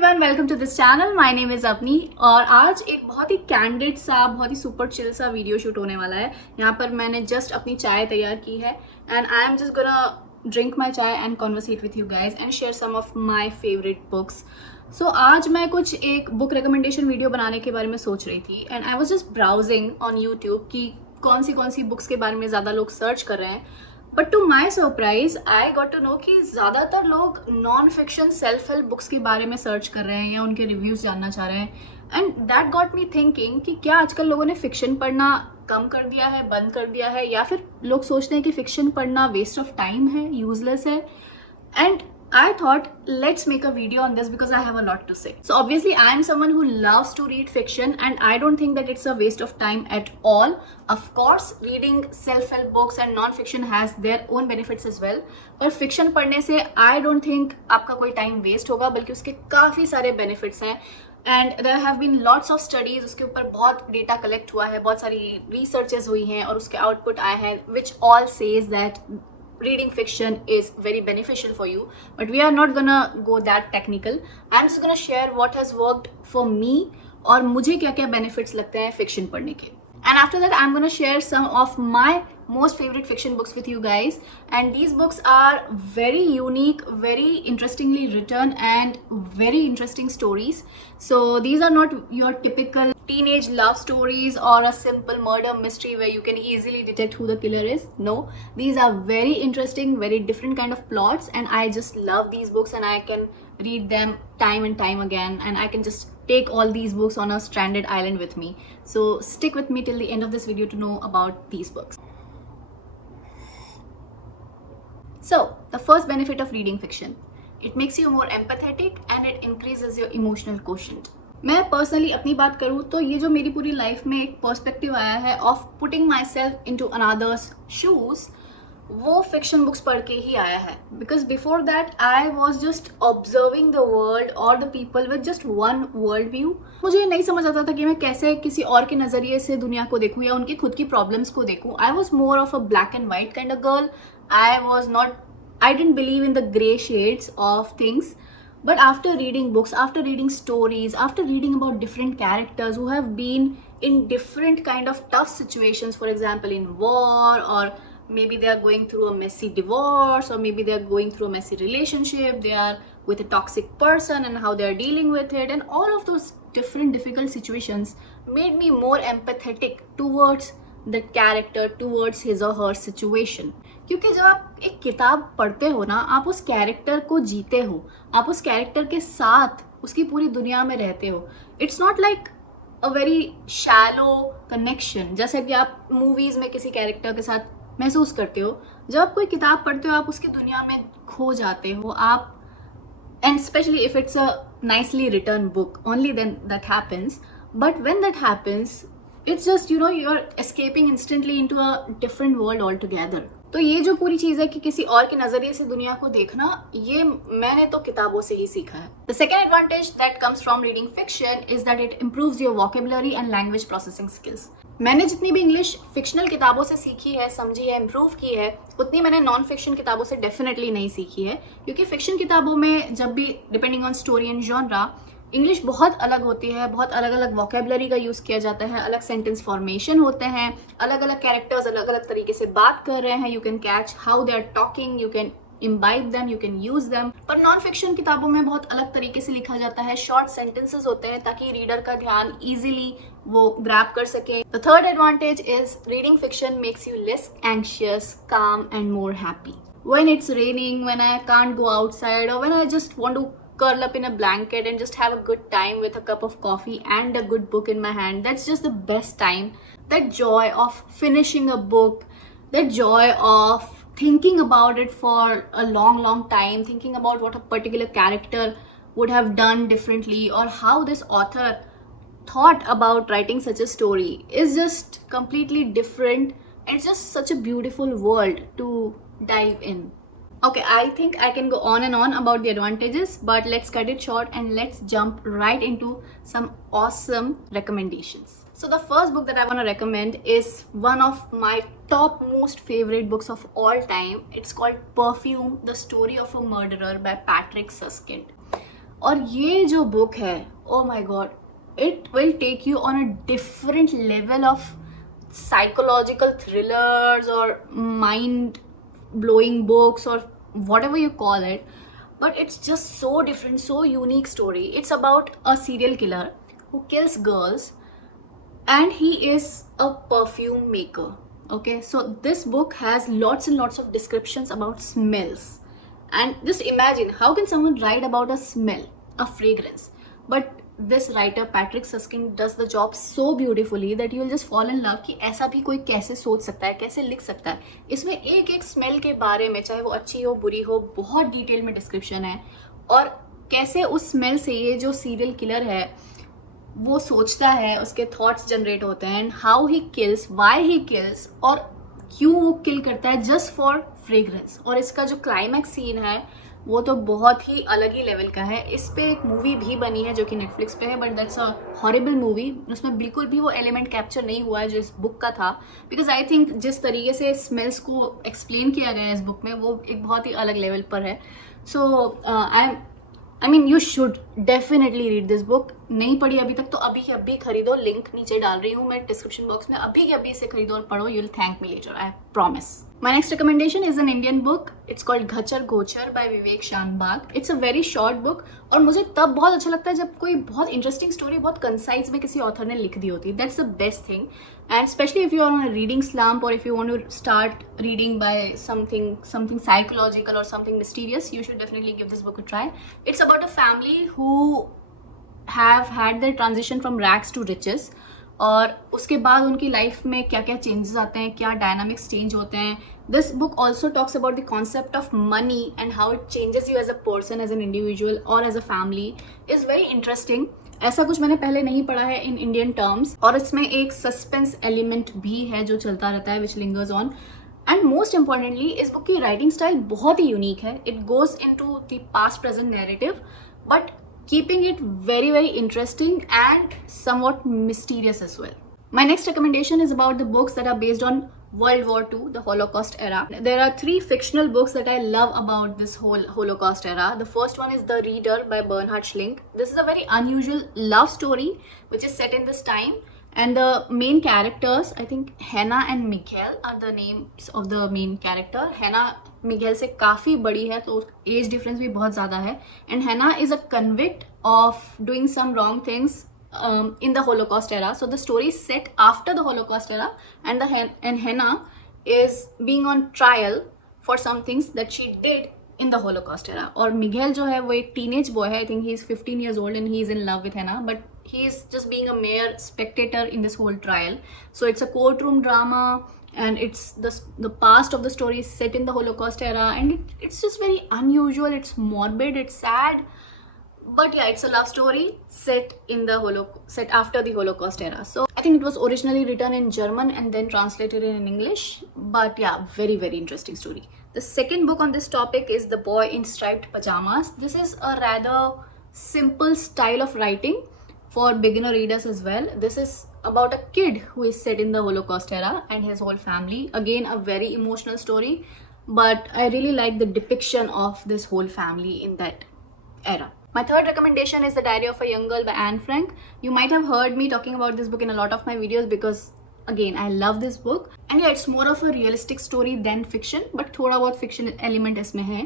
Everyone, welcome to this channel. My name is अपनी और आज एक बहुत ही कैंडिड सा, बहुत ही सुपर चिल सा वीडियो शूट होने वाला है। यहाँ पर मैंने जस्ट अपनी चाय तैयार की है and I am just gonna drink my chai and conversate with you guys and share some of my favourite books. So आज मैं कुछ एक बुक रिकमेंडेशन वीडियो बनाने के बारे में सोच रही थी and I was just browsing on YouTube कि कौन सी बुक्स के बारे में ज़्यादा लोग सर्च कर रहे हैं। But to my surprise I got to know कि ज़्यादातर लोग non fiction self help books के बारे में सर्च कर रहे हैं या उनके रिव्यूज़ जानना चाह रहे हैं। And that got me thinking कि क्या आजकल लोगों ने फिक्शन पढ़ना कम कर दिया है, बंद कर दिया है, या फिर लोग सोचते हैं कि फिक्शन पढ़ना वेस्ट ऑफ टाइम है, यूजलेस है। And I thought let's make a video on this because I have a lot to say. So obviously I am someone who loves to read fiction and I don't think that it's a waste of time at all. Of course reading self-help books and non-fiction has their own benefits as well. पर fiction पढ़ने से I don't think आपका कोई time waste होगा, बल्कि उसके काफ़ी सारे benefits हैं। And there have been lots of studies, उसके ऊपर बहुत डेटा कलेक्ट हुआ है, बहुत सारी रिसर्चेज हुई हैं और उसके आउटपुट आए हैं which all says that reading fiction is very beneficial for you, but we are not gonna go that technical. I'm just gonna share what has worked for me और मुझे क्या क्या benefits लगते हैं fiction पढ़ने के. And after that I'm gonna share some of my most favorite fiction books with you guys, and these books are very unique, very interestingly written and very interesting stories. So these are not your typical teenage love stories or a simple murder mystery where you can easily detect who the killer is. No, these are very interesting, very different kind of plots, and I just love these books and I can read them time and time again, and I can just take all these books on a stranded island with me. So stick with me till the end of this video to know about these books. So the first benefit of reading fiction, it makes you more empathetic and it increases your emotional quotient. मैं personally अपनी बात करूँ तो ये जो मेरी पूरी life में एक पर्सपेक्टिव आया है of putting myself into another's shoes, वो फिक्शन बुक्स पढ़ के ही आया है। Because before that I was just observing the world और the people with just one world view. मुझे नहीं समझ आता था कि मैं कैसे किसी और के नज़रिए से दुनिया को देखूँ या उनकी खुद की प्रॉब्लम्स को देखूँ। I was more of a black and white kind of girl. I didn't believe in the gray shades of things. But after reading books, after reading stories, after reading about different characters who have been in different kind of tough situations, for example in war, or maybe they are going through a messy divorce, or maybe they are going through a messy relationship, they are with a toxic person and how they are dealing with it, and all of those different difficult situations made me more empathetic towards the character, towards his or her situation. क्योंकि जब आप एक किताब पढ़ते हो ना, आप उस कैरेक्टर को जीते हो, आप उस कैरेक्टर के साथ उसकी पूरी दुनिया में रहते हो. It's not like a very shallow connection जैसे कि आप मूवीज में किसी कैरेक्टर के साथ महसूस करते हो. जब आप कोई किताब पढ़ते हो आप उसकी दुनिया में खो जाते हो आप. And especially if it's a nicely written book, only then that happens. But when that happens, it's just, you're escaping instantly into a different world altogether. तो ये जो पूरी चीज़ है कि किसी और के नज़रिए से दुनिया को देखना, ये मैंने तो किताबों से ही सीखा है. The second advantage that comes from reading fiction is that it improves your vocabulary and language processing skills. मैंने जितनी भी इंग्लिश फिक्शनल किताबों से सीखी है, समझी है, इम्प्रूव की है, उतनी मैंने नॉन फिक्शन किताबों से डेफिनेटली नहीं सीखी है. क्योंकि फिक्शन किताबों में जब भी depending on story and genre English बहुत अलग होती है, बहुत अलग अलग वोकेबलरी का यूज़ किया जाता है, अलग सेंटेंस फॉर्मेशन होते हैं, अलग अलग कैरेक्टर्स अलग अलग तरीके से बात कर रहे हैं. You can catch how they are talking, you can imbibe them, you can use them. पर नॉन फिक्शन किताबों में बहुत अलग तरीके से लिखा जाता है, शॉर्ट सेंटेंसेस होते हैं ताकि रीडर का ध्यान ईजिली वो ग्रैब कर सके. The third advantage is reading fiction makes you less anxious, calm and more happy. When it's raining, when I can't go outside, or when I just want to curl up in a blanket and just have a good time with a cup of coffee and a good book in my hand, that's just the best time. That joy of finishing a book, that joy of thinking about it for a long time, thinking about what a particular character would have done differently or how this author thought about writing such a story is just completely different. It's just such a beautiful world to dive in. Okay, I think I can go on and on about the advantages, but let's cut it short and let's jump right into some awesome recommendations. So the first book that I want to recommend is one of my top most favorite books of all time. It's called Perfume: The Story of a Murderer by Patrick Suskind. और ये जो book है, ओ my God, it will take you on a different level of psychological thrillers or mind blowing books or whatever you call it, but it's just so different, so unique story. It's about a serial killer who kills girls, and he is a perfume maker. Okay, so this book has lots and lots of descriptions about smells, and just imagine how can someone write about a smell, a fragrance, but this writer Patrick Susskind does the job so beautifully that you will just fall in love कि ऐसा भी कोई कैसे सोच सकता है, कैसे लिख सकता है. इसमें एक एक स्मेल के बारे में, चाहे वो अच्छी हो बुरी हो, बहुत डिटेल में डिस्क्रिप्शन है, और कैसे उस स्मेल से ये जो सीरियल किलर है वो सोचता है, उसके थॉट्स जनरेट होते हैं, and how he kills, why he kills, और क्यों वो किल करता है जस्ट फॉर फ्रेग्रेंस. और इसका जो क्लाइमैक्स सीन है वो तो बहुत ही अलग ही लेवल का है. इस पे एक मूवी भी बनी है जो कि नेटफ्लिक्स पे है, but that's a horrible movie. उसमें बिल्कुल भी वो एलिमेंट कैप्चर नहीं हुआ है जो इस बुक का था, बिकॉज आई थिंक जिस तरीके से स्मेल्स को एक्सप्लेन किया गया है इस बुक में वो एक बहुत ही अलग लेवल पर है. So I mean you should definitely read this book. नहीं पढ़ी अभी तक तो अभी के अभी खरीदो. लिंक नीचे डाल रही हूँ मैं डिस्क्रिप्शन बॉक्स में. अभी के अभी इसे खरीदो और पढ़ो. You will thank me later, I promise. My next recommendation is an Indian book. It's called Ghachar Gochar by Vivek Shanbag. It's a very short book और मुझे तब बहुत अच्छा लगता है जब कोई बहुत इंटरेस्टिंग स्टोरी बहुत कंसाइज में किसी ऑथर ने लिख दी होती है. That's the best thing. And especially if you are on a reading slump or if you want to start reading by something psychological or something mysterious, you should definitely give this book a try. It's about a family who have had their transition from rags to riches. और उसके बाद उनकी life में क्या क्या changes आते हैं, क्या डायनामिक्स चेंज होते हैं. This book also talks about the concept of money and how it changes you as a person, as an individual और as a family. Is very interesting. ऐसा कुछ मैंने पहले नहीं पढ़ा है इन इंडियन टर्म्स. और इसमें एक सस्पेंस एलिमेंट भी है जो चलता रहता है, which lingers on. And most importantly इस बुक की राइटिंग स्टाइल बहुत ही यूनिक है. It goes into the past present narrative, but keeping it very very interesting and somewhat mysterious as well. My next recommendation is about the books that are based on World War II, the Holocaust era. There are 3 fictional books that I love about this whole Holocaust era. The first one is The Reader by Bernhard Schlink. This is a very unusual love story which is set in this time, and the main characters, I think Hannah and Miguel are the names of the main character. Hannah Miguel से काफ़ी बड़ी है तो age difference भी बहुत ज़्यादा है. And Hanna is a convict of doing some wrong things in the Holocaust era. So the story is set after the Holocaust era, and Hannah is being on trial for some things that she did in the Holocaust era. और मिगेल जो है वो एक teenage boy है. I think he is 15 years old and he is in love with Hannah, but he is just being a mere spectator in this whole trial. So it's a courtroom drama, and it's the past of the story is set in the Holocaust era, and it's just very unusual. It's morbid, it's sad, but yeah, it's a love story set after the Holocaust era. So I think it was originally written in German and then translated in English, but yeah, very very interesting story. The second book on this topic is The Boy in Striped Pajamas. This is a rather simple style of writing for beginner readers as well. This is about a kid who is set in the Holocaust era and his whole family. Again, a very emotional story, but I really like the depiction of this whole family in that era. My third recommendation is The Diary of a Young Girl by Anne Frank. You might have heard me talking about this book in a lot of my videos because again, I love this book. And yeah, it's more of a realistic story than fiction, but thoda bahut fiction element isme hai.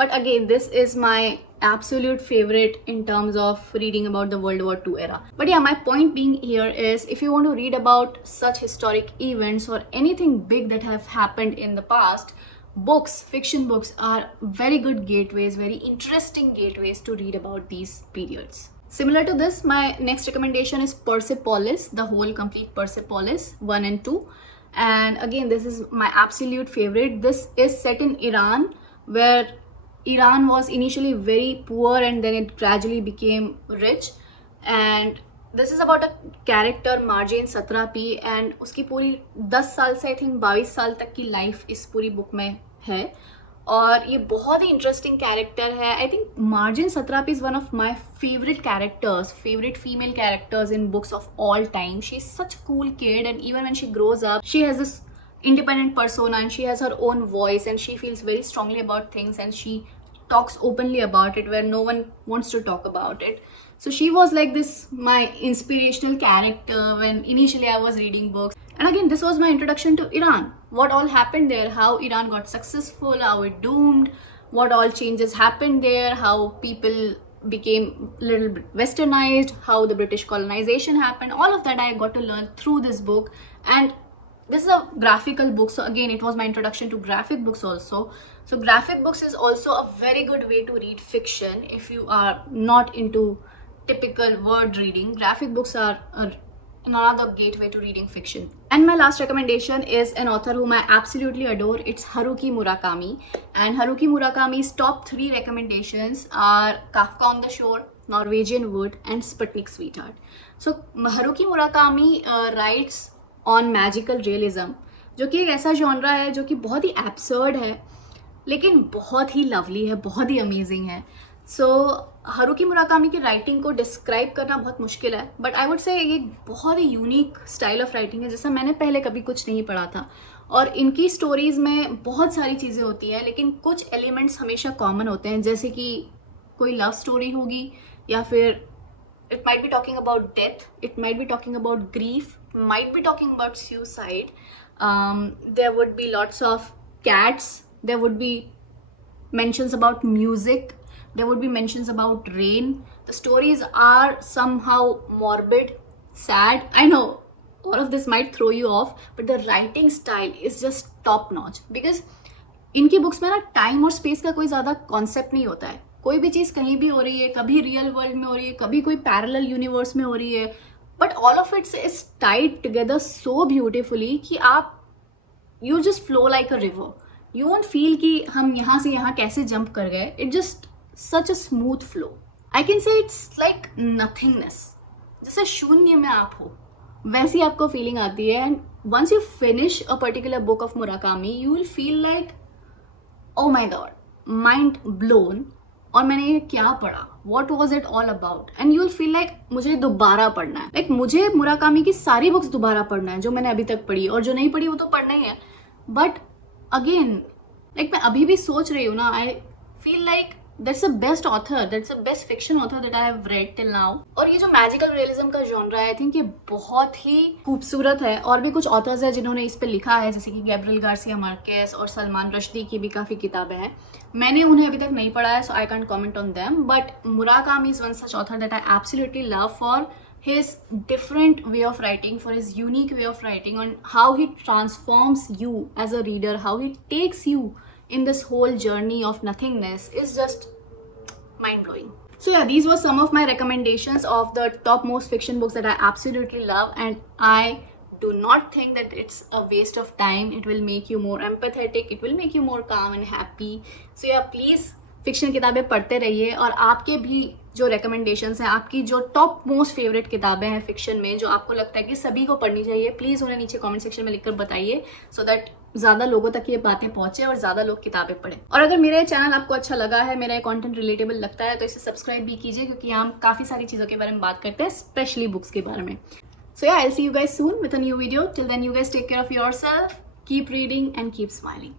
But again, this is my absolute favorite in terms of reading about the World War II era. But yeah, my point being here is if you want to read about such historic events or anything big that have happened in the past, books, fiction books are very good gateways, very interesting gateways to read about these periods. Similar to this, my next recommendation is Persepolis, the whole complete Persepolis 1 and 2. And again, this is my absolute favorite. This is set in Iran, where Iran was initially very poor and then it gradually became rich. And this is about a character Marjane Satrapi, and उसकी पूरी 10 साल से I think 22 साल तक की life इस पूरी book में है, और ये बहुत ही इंटरेस्टिंग कैरेक्टर है. I think Marjane Satrapi is one of my favourite characters, favourite female characters in books of all time. She is such cool kid, and even when she grows up she has this independent persona and she has her own voice and she feels very strongly about things and she talks openly about it, where no one wants to talk about it. So she was like this, my inspirational character when initially I was reading books. And again, this was my introduction to Iran. What all happened there, how Iran got successful, how it doomed, what all changes happened there, how people became a little bit westernized, how the British colonization happened. All of that I got to learn through this book. And this is a graphical book, so again it was my introduction to graphic books also. So graphic books is also a very good way to read fiction if you are not into typical word reading. Graphic books are another gateway to reading fiction. And my last recommendation is an author whom I absolutely adore. It's Haruki Murakami. And Haruki Murakami's top 3 recommendations are Kafka on the Shore, Norwegian Wood, and Sputnik Sweetheart. So Haruki Murakami writes on magical realism, जो कि एक ऐसा genre है जो कि बहुत ही absurd है लेकिन बहुत ही लवली है, बहुत ही अमेजिंग है. सो हारुकी मुराकामी की राइटिंग को डिस्क्राइब करना बहुत मुश्किल है, बट आई वुड से ये बहुत ही यूनिक स्टाइल ऑफ राइटिंग है जिससे मैंने पहले कभी कुछ नहीं पढ़ा था. और इनकी स्टोरीज़ में बहुत सारी चीज़ें होती हैं लेकिन कुछ एलिमेंट्स हमेशा कॉमन होते हैं, जैसे कि कोई लव स्टोरी होगी या फिर it might be talking about death, it might be talking about grief, might be talking about suicide. There would be lots of cats, there would be mentions about music, there would be mentions about rain. The stories are somehow morbid, sad. I know all of this might throw you off, but the writing style is just top notch because इनकी books में ना time और space का कोई ज़्यादा concept नहीं होता है. कोई भी चीज़ कहीं भी हो रही है, कभी रियल वर्ल्ड में हो रही है, कभी कोई पैरेलल यूनिवर्स में हो रही है, but all of its is tied together so beautifully कि आप you just flow like a river. You won't feel कि हम यहाँ से यहाँ कैसे जंप कर गए. It just such a smooth flow. I can say it's like nothingness, जैसे शून्य में आप हो वैसी आपको फीलिंग आती है. And once you finish a particular book of Murakami you will feel like oh my God, mind blown, और मैंने ये क्या पढ़ा, what was it all about. And you will feel like मुझे दोबारा पढ़ना है. लाइक मुझे मुराकामी की सारी बुक्स दोबारा पढ़ना है जो मैंने अभी तक पढ़ी, और जो नहीं पढ़ी वो तो पढ़ना ही है. बट अगेन लाइक मैं अभी भी सोच रही हूँ ना, I feel like that's the best author, that's the best fiction author that I have read till now. और ये जो मैजिकल रियलिज्म का जॉनरा है आई थिंक ये बहुत ही खूबसूरत है. और भी कुछ ऑथर्स हैं जिन्होंने इस पर लिखा है, जैसे कि गैब्रियल गार्सिया मार्केस और सलमान रश्दी की भी काफ़ी किताबें हैं. मैंने उन्हें अभी तक नहीं पढ़ा है, so I can't comment on them. But Murakami is one such author that I absolutely love for his different way of writing, for his unique way of writing, on how he transforms you as a reader, how he takes you in this whole journey of nothingness is just mind-blowing. So yeah, these were some of my recommendations of the top most fiction books that I absolutely love, and I do not think that it's a waste of time. It will make you more empathetic, it will make you more calm and happy. So yeah, please fiction किताबें पढ़ते रहिए. और आपके भी जो recommendations हैं, आपकी जो टॉप मोस्ट फेवरेट किताबें हैं फिक्शन में जो आपको लगता है कि सभी को पढ़नी चाहिए, प्लीज़ उन्हें नीचे कमेंट सेक्शन में लिखकर बताइए, सो दैट ज़्यादा लोगों तक ये बातें पहुँचे और ज़्यादा लोग किताबें पढ़ें. और अगर मेरा चैनल आपको अच्छा लगा है, मेरा कंटेंट रिलेटेबल लगता है, तो इसे सब्सक्राइब भी कीजिए क्योंकि हम काफ़ी सारी चीज़ों के बारे में बात करते हैं, स्पेशली बुक्स के बारे में. So yeah, I'll see you guys soon with a new video. Till then, you guys take care of yourself, keep reading and keep smiling.